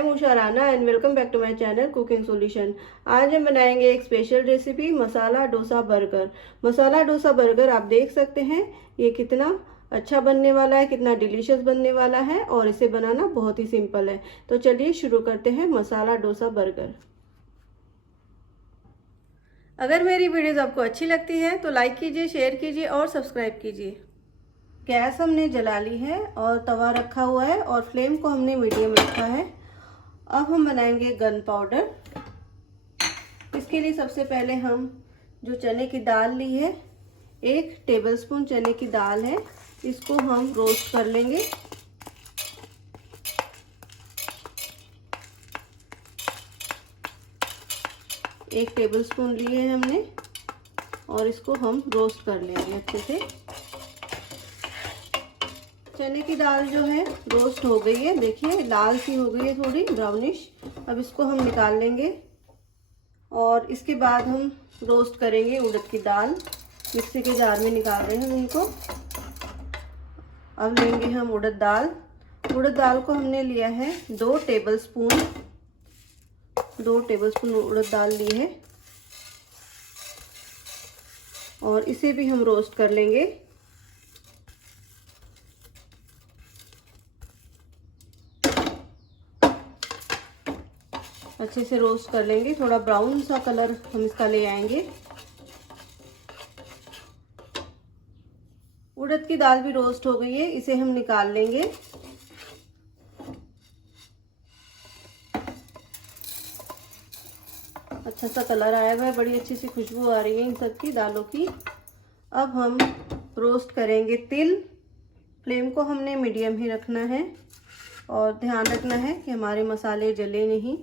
M Usha Rana and welcome back to my channel cooking solution. आज हम बनाएंगे एक special recipe masala dosa burger. Masala dosa burger आप देख सकते हैं ये कितना अच्छा बनने वाला है, कितना डिलीशियस बनने वाला है और इसे बनाना बहुत ही सिंपल है। तो चलिए शुरू करते हैं मसाला डोसा बर्गर। अगर मेरी वीडियोस आपको अच्छी लगती है तो लाइक कीजिए, शेयर कीजिए और सब्सक्राइब कीजिए। गैस हमने जला ली है और तवा रखा हुआ है और फ्लेम को हमने मीडियम रखा है। अब हम बनाएंगे गन पाउडर। इसके लिए सबसे पहले हम जो चने की दाल ली है, 1 टेबलस्पून चने की दाल है, इसको हम रोस्ट कर लेंगे। एक टेबलस्पून लिए हैं हमने और इसको हम रोस्ट कर लेंगे अच्छे से। चने की दाल जो है रोस्ट हो गई है, देखिए लाल सी हो गई है, थोड़ी ब्राउनिश। अब इसको हम निकाल लेंगे और इसके बाद हम रोस्ट करेंगे उड़द की दाल। मिक्सी के जार में निकाल रहे हैं इनको। अब लेंगे हम उड़द दाल। उड़द दाल को हमने लिया है 2 टेबलस्पून उड़द दाल ली है और इसे भी हम रोस्ट कर लेंगे। अच्छे से रोस्ट कर लेंगे, थोड़ा ब्राउन सा कलर हम इसका ले आएंगे। उड़द की दाल भी रोस्ट हो गई है, इसे हम निकाल लेंगे। अच्छा सा कलर आया हुआ है, बड़ी अच्छी सी खुशबू आ रही है इन सब की दालों की। अब हम रोस्ट करेंगे तिल। फ्लेम को हमने मीडियम ही रखना है और ध्यान रखना है कि हमारे मसाले जले नहीं,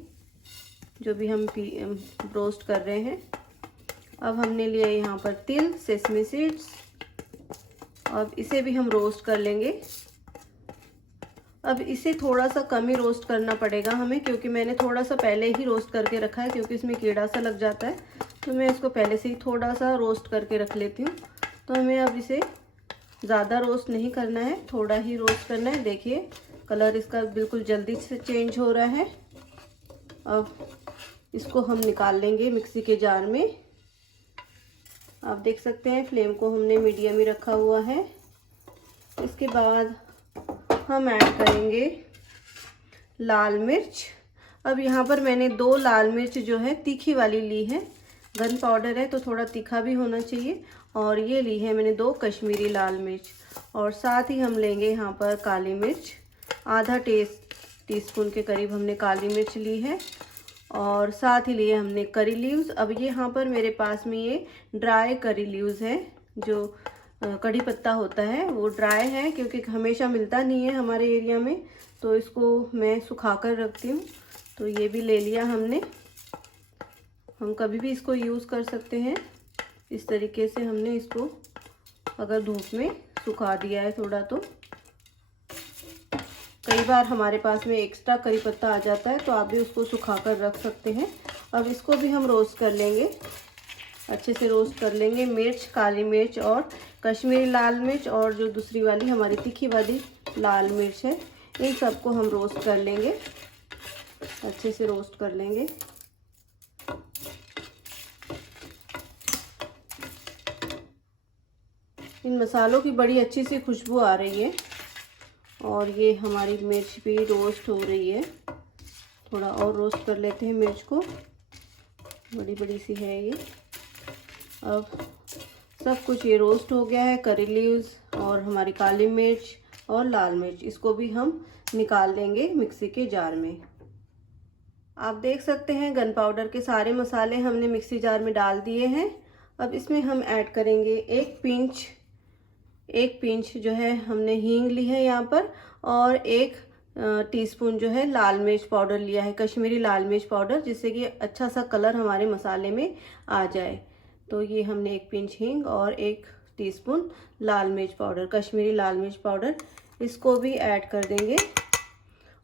जो भी हम रोस्ट कर रहे हैं। अब हमने लिया यहाँ पर तिल, सेसमी सीड्स। अब इसे भी हम रोस्ट कर लेंगे। अब इसे थोड़ा सा कम ही रोस्ट करना पड़ेगा हमें, क्योंकि मैंने थोड़ा सा पहले ही रोस्ट करके रखा है, क्योंकि इसमें कीड़ा सा लग जाता है। तो मैं इसको पहले से ही थोड़ा सा रोस्ट करके रख लेती हूँ। तो हमें अब इसे ज़्यादा रोस्ट नहीं करना है, थोड़ा ही रोस्ट करना है। देखिए कलर इसका बिल्कुल जल्दी से चेंज हो रहा है। अब इसको हम निकाल लेंगे मिक्सी के जार में। आप देख सकते हैं फ्लेम को हमने मीडियम ही रखा हुआ है। इसके बाद हम ऐड करेंगे लाल मिर्च। अब यहाँ पर मैंने 2 लाल मिर्च जो है तीखी वाली ली है। गन पाउडर है तो थोड़ा तीखा भी होना चाहिए। और ये ली है मैंने 2 कश्मीरी लाल मिर्च। और साथ ही हम लेंगे यहाँ पर काली मिर्च, आधा टीस्पून के करीब हमने काली मिर्च ली है। और साथ ही लिए हमने करी लीव्स। अब ये यहाँ पर मेरे पास में ये ड्राई करी लीव्स है, जो कड़ी पत्ता होता है वो ड्राई है, क्योंकि हमेशा मिलता नहीं है हमारे एरिया में, तो इसको मैं सुखा कर रखती हूँ। तो ये भी ले लिया हमने। हम कभी भी इसको यूज़ कर सकते हैं। इस तरीके से हमने इसको अगर धूप में सुखा दिया है थोड़ा, तो कई बार हमारे पास में एक्स्ट्रा करी पत्ता आ जाता है, तो आप भी उसको सुखा कर रख सकते हैं। अब इसको भी हम रोस्ट कर लेंगे, अच्छे से रोस्ट कर लेंगे। मिर्च, काली मिर्च और कश्मीरी लाल मिर्च और जो दूसरी वाली हमारी तीखी वाली लाल मिर्च है, इन सबको हम रोस्ट कर लेंगे, अच्छे से रोस्ट कर लेंगे। इन मसालों की बड़ी अच्छी सी खुशबू आ रही है और ये हमारी मिर्च भी रोस्ट हो रही है। थोड़ा और रोस्ट कर लेते हैं मिर्च को, बड़ी बड़ी सी है ये। अब सब कुछ ये रोस्ट हो गया है, करी लीव्स और हमारी काली मिर्च और लाल मिर्च, इसको भी हम निकाल लेंगे मिक्सी के जार में। आप देख सकते हैं गन पाउडर के सारे मसाले हमने मिक्सी जार में डाल दिए हैं। अब इसमें हम ऐड करेंगे एक पिंच जो है हमने हींग ली है यहाँ पर, और 1 टीस्पून जो है लाल मिर्च पाउडर लिया है, कश्मीरी लाल मिर्च पाउडर, जिससे कि अच्छा सा कलर हमारे मसाले में आ जाए। तो ये हमने 1 पिंच हींग और 1 टीस्पून लाल मिर्च पाउडर, कश्मीरी लाल मिर्च पाउडर, इसको भी ऐड कर देंगे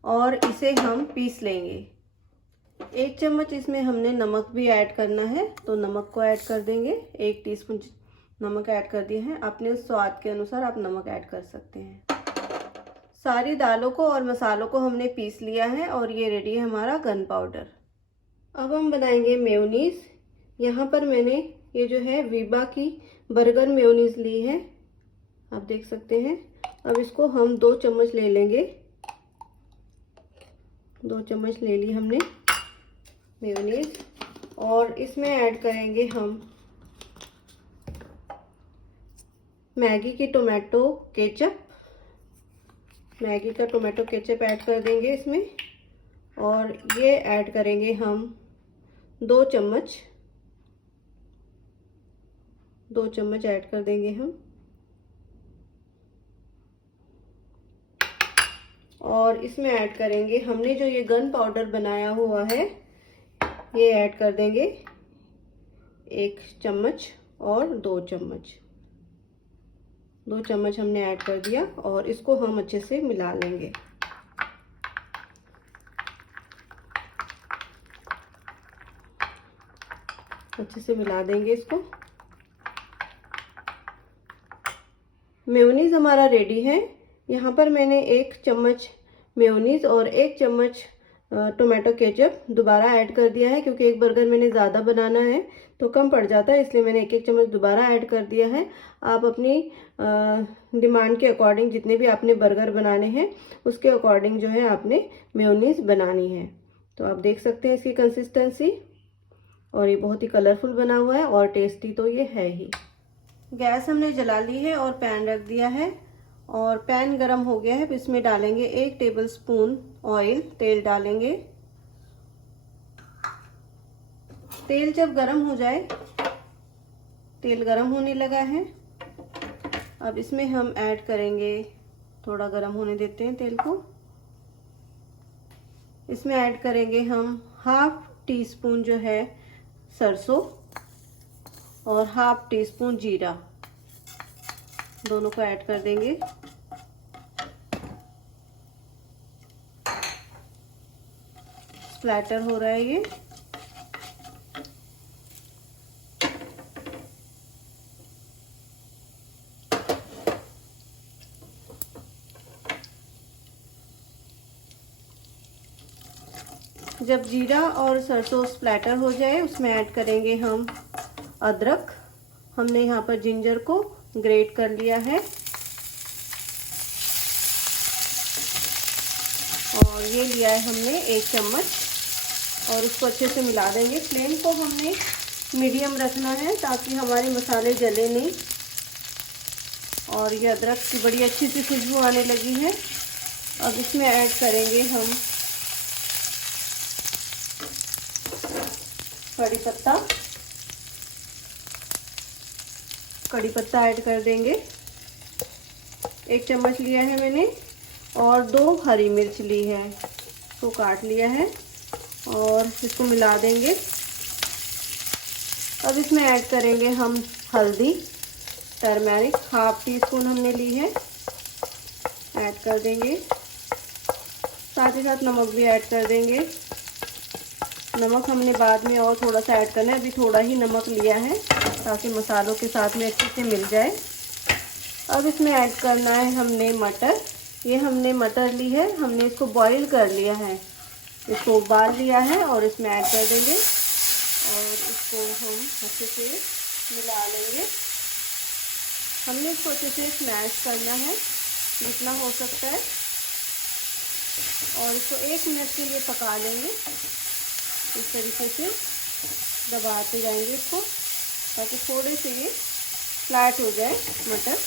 और इसे हम पीस लेंगे। 1 चम्मच इसमें हमने नमक भी ऐड करना है, तो नमक को ऐड कर देंगे। 1 टीस्पून नमक ऐड कर दिया है, अपने स्वाद के अनुसार आप नमक ऐड कर सकते हैं। सारी दालों को और मसालों को हमने पीस लिया है और ये रेडी है हमारा गन पाउडर। अब हम बनाएंगे मेयोनीज। यहाँ पर मैंने ये जो है वीबा की बर्गर मेयोनीज ली है, आप देख सकते हैं। अब इसको हम 2 चम्मच ले लेंगे। 2 चम्मच ले ली हमने मेयोनीज और इसमें ऐड करेंगे हम मैगी की टोमेटो केचप। मैगी का टोमेटो केचप ऐड कर देंगे इसमें और ये ऐड करेंगे हम 2 चम्मच ऐड कर देंगे हम। और इसमें ऐड करेंगे हमने जो ये गन पाउडर बनाया हुआ है, ये ऐड कर देंगे 1 चम्मच और 2 चम्मच। 2 चम्मच हमने ऐड कर दिया और इसको हम अच्छे से मिला लेंगे। अच्छे से मिला देंगे इसको। मेयोनीज हमारा रेडी है। यहाँ पर मैंने 1 चम्मच मेयोनीज और 1 चम्मच टोमेटो केचप दोबारा ऐड कर दिया है, क्योंकि एक बर्गर मैंने ज़्यादा बनाना है तो कम पड़ जाता है, इसलिए मैंने 1-1 चम्मच दोबारा ऐड कर दिया है। आप अपनी डिमांड के अकॉर्डिंग, जितने भी आपने बर्गर बनाने हैं उसके अकॉर्डिंग जो है आपने मेयोनीज बनानी है। तो आप देख सकते हैं इसकी कंसिस्टेंसी, और ये बहुत ही कलरफुल बना हुआ है और टेस्टी तो ये है ही। गैस हमने जला ली है और पैन रख दिया है और पैन गरम हो गया है। इसमें डालेंगे 1 टेबलस्पून ऑयल, तेल डालेंगे। तेल जब गरम हो जाए, तेल गरम होने लगा है, अब इसमें हम ऐड करेंगे, थोड़ा गरम होने देते हैं तेल को। इसमें ऐड करेंगे हम 1/2 टीस्पून जो है सरसों और 1/2 टीस्पून जीरा, दोनों को ऐड कर देंगे। स्प्लैटर हो रहा है ये। जब जीरा और सरसों स्प्लैटर हो जाए, उसमें ऐड करेंगे हम अदरक। हमने यहाँ पर जिंजर को ग्रेट कर लिया है और ये लिया है हमने 1 चम्मच, और इसको अच्छे से मिला देंगे। फ्लेम को हमने मीडियम रखना है ताकि हमारे मसाले जले नहीं। और ये अदरक की बड़ी अच्छी सी खुशबू आने लगी है। अब इसमें ऐड करेंगे हम कड़ी पत्ता ऐड कर देंगे। 1 चम्मच लिया है मैंने और 2 हरी मिर्च ली है, इसको काट लिया है और इसको मिला देंगे। अब इसमें ऐड करेंगे हम हल्दी, टर्मेरिक 1/2 टीस्पून हमने ली है, ऐड कर देंगे। साथ ही साथ नमक भी ऐड कर देंगे। नमक हमने बाद में और थोड़ा सा ऐड करना है, अभी थोड़ा ही नमक लिया है ताकि मसालों के साथ में अच्छे से मिल जाए। अब इसमें ऐड करना है हमने मटर। ये हमने मटर ली है, हमने इसको बॉईल कर लिया है, इसको उबाल लिया है और इसमें ऐड कर देंगे और इसको हम अच्छे से मिला लेंगे। हमने इसको अच्छे से स्मैश करना है जितना हो सकता है और इसको 1 मिनट के लिए पका लेंगे। इस तरीके से दबाते जाएंगे इसको ताकि थोड़े से ये फ्लैट हो जाए मटर।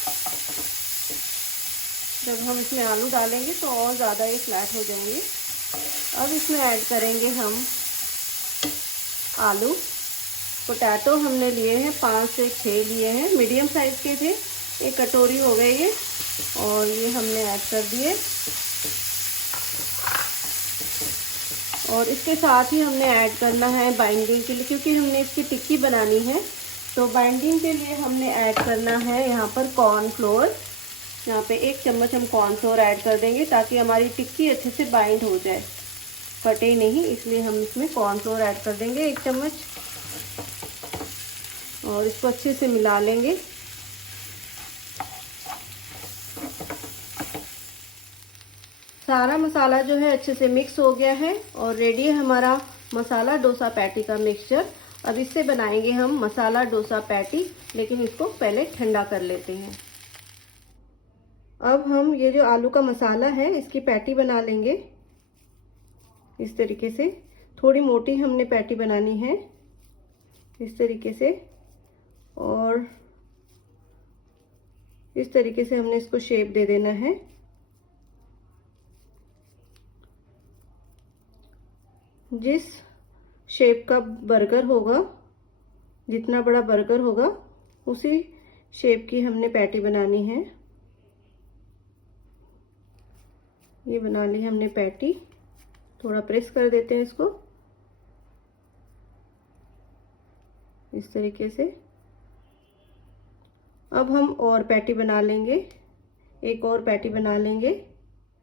जब हम इसमें आलू डालेंगे तो और ज़्यादा ये फ्लैट हो जाएंगे। अब इसमें ऐड करेंगे हम आलू। पोटैटो हमने लिए हैं 5 से 6 लिए हैं, मीडियम साइज़ के थे, 1 कटोरी हो गए ये, और ये हमने ऐड कर दिए। और इसके साथ ही हमने ऐड करना है बाइंडिंग के लिए, क्योंकि हमने इसकी टिक्की बनानी है, तो बाइंडिंग के लिए हमने ऐड करना है यहाँ पर कॉर्नफ्लोर। यहाँ पे 1 चम्मच हम कॉर्नफ्लोर ऐड कर देंगे ताकि हमारी टिक्की अच्छे से बाइंड हो जाए, फटे नहीं, इसलिए हम इसमें कॉर्नफ्लोर ऐड कर देंगे 1 चम्मच और इसको अच्छे से मिला लेंगे। सारा मसाला जो है अच्छे से मिक्स हो गया है और रेडी है हमारा मसाला डोसा पैटी का मिक्सचर। अब इससे बनाएंगे हम मसाला डोसा पैटी, लेकिन इसको पहले ठंडा कर लेते हैं। अब हम ये जो आलू का मसाला है इसकी पैटी बना लेंगे इस तरीके से। थोड़ी मोटी हमने पैटी बनानी है इस तरीके से, और इस तरीके से हमने इसको शेप दे देना है। जिस शेप का बर्गर होगा, जितना बड़ा बर्गर होगा उसी शेप की हमने पैटी बनानी है। ये बना ली हमने पैटी। थोड़ा प्रेस कर देते हैं इसको इस तरीके से। अब हम और पैटी बना लेंगे, एक और पैटी बना लेंगे।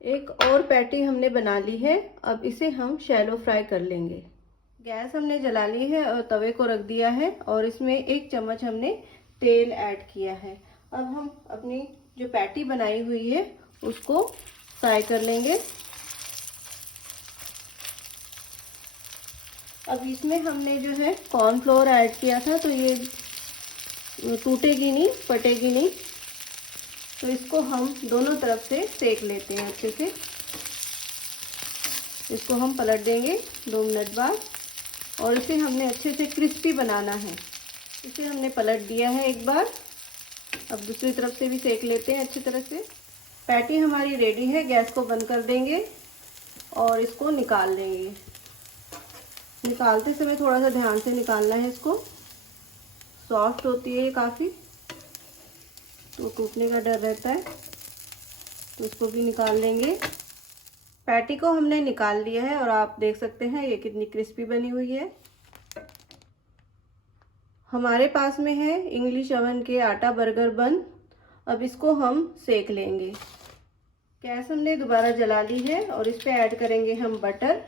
एक और पैटी हमने बना ली है। अब इसे हम शैलो फ्राई कर लेंगे। गैस हमने जला ली है और तवे को रख दिया है और इसमें 1 चम्मच हमने तेल ऐड किया है। अब हम अपनी जो पैटी बनाई हुई है उसको फ्राई कर लेंगे। अब इसमें हमने जो है कॉर्नफ्लोर ऐड किया था, तो ये टूटेगी नहीं, फटेगी नहीं। तो इसको हम दोनों तरफ से सेक लेते हैं अच्छे से। इसको हम पलट देंगे 2 मिनट बाद और इसे हमने अच्छे से क्रिस्पी बनाना है। इसे हमने पलट दिया है एक बार। अब दूसरी तरफ से भी सेक लेते हैं अच्छी तरह से। पैटी हमारी रेडी है। गैस को बंद कर देंगे और इसको निकाल लेंगे। निकालते समय थोड़ा सा ध्यान से निकालना है इसको। सॉफ्ट होती है ये काफ़ी, तो टूटने का डर रहता है, तो इसको भी निकाल लेंगे। पैटी को हमने निकाल लिया है और आप देख सकते हैं ये कितनी क्रिस्पी बनी हुई है। हमारे पास में है इंग्लिश ओवन के आटा बर्गर बन। अब इसको हम सेक लेंगे। गैस हमने दोबारा जला ली है और इस पे ऐड करेंगे हम बटर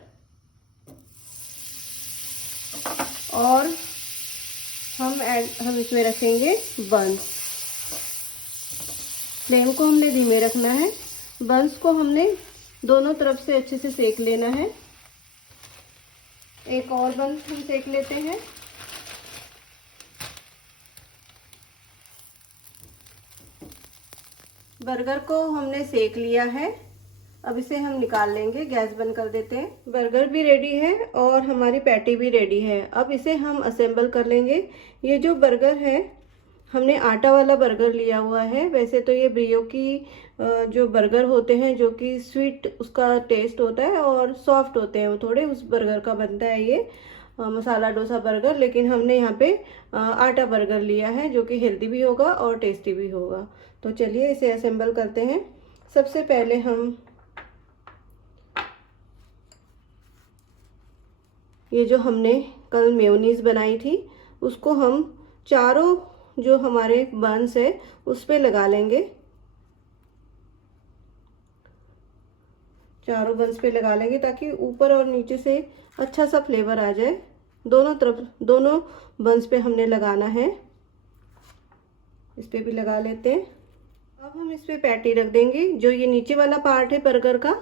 और हम इसमें रखेंगे बंस। फ्लेम को हमने धीमे रखना है। बंस को हमने दोनों तरफ से अच्छे से सेक लेना है। एक और बंस हम सेक लेते हैं। बर्गर को हमने सेक लिया है। अब इसे हम निकाल लेंगे। गैस बंद कर देते हैं। बर्गर भी रेडी है और हमारी पैटी भी रेडी है। अब इसे हम असेंबल कर लेंगे। ये जो बर्गर है हमने आटा वाला बर्गर लिया हुआ है। वैसे तो ये ब्रियो की जो बर्गर होते हैं जो कि स्वीट उसका टेस्ट होता है और सॉफ्ट होते हैं वो थोड़े, उस बर्गर का बनता है ये मसाला डोसा बर्गर। लेकिन हमने यहाँ पे आटा बर्गर लिया है जो कि हेल्दी भी होगा और टेस्टी भी होगा। तो चलिए इसे असेंबल करते हैं। सबसे पहले हम ये जो हमने कल मेयोनीज बनाई थी उसको हम चारों जो हमारे बंस है उस पे लगा लेंगे। चारों बंस पे लगा लेंगे ताकि ऊपर और नीचे से अच्छा सा फ्लेवर आ जाए। दोनों तरफ, दोनों बंस पे हमने लगाना है। इस पे भी लगा लेते हैं। अब हम इस पे पैटी रख देंगे। जो ये नीचे वाला पार्ट है बर्गर का,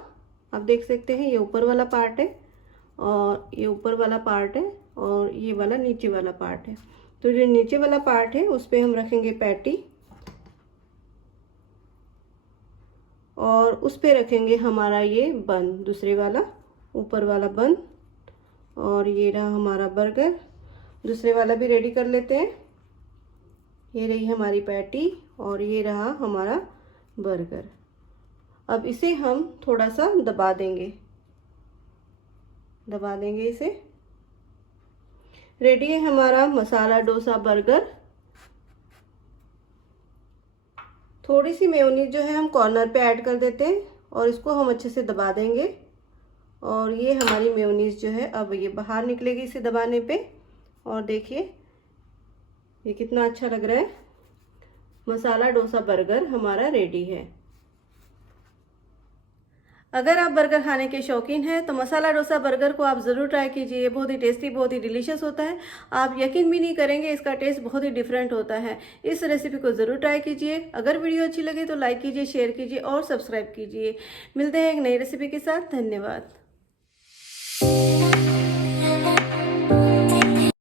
आप देख सकते हैं ये ऊपर वाला पार्ट है और ये ऊपर वाला पार्ट है और ये वाला नीचे वाला पार्ट है। तो जो नीचे वाला पार्ट है उस पे हम रखेंगे पैटी और उस पे रखेंगे हमारा ये बन, दूसरे वाला ऊपर वाला बन। और ये रहा हमारा बर्गर। दूसरे वाला भी रेडी कर लेते हैं। ये रही हमारी पैटी और ये रहा हमारा बर्गर। अब इसे हम थोड़ा सा दबा देंगे इसे। रेडी है हमारा मसाला डोसा बर्गर। थोड़ी सी मेयोनीज जो है हम कॉर्नर पे ऐड कर देते हैं और इसको हम अच्छे से दबा देंगे। और ये हमारी मेयोनीज जो है अब ये बाहर निकलेगी इसे दबाने पे। और देखिए ये कितना अच्छा लग रहा है। मसाला डोसा बर्गर हमारा रेडी है। अगर आप बर्गर खाने के शौकीन हैं तो मसाला डोसा बर्गर को आप ज़रूर ट्राई कीजिए। बहुत ही टेस्टी, बहुत ही डिलीशियस होता है। आप यकीन भी नहीं करेंगे, इसका टेस्ट बहुत ही डिफरेंट होता है। इस रेसिपी को ज़रूर ट्राई कीजिए। अगर वीडियो अच्छी लगे तो लाइक कीजिए, शेयर कीजिए और सब्सक्राइब कीजिए। मिलते हैं एक नई रेसिपी के साथ। धन्यवाद।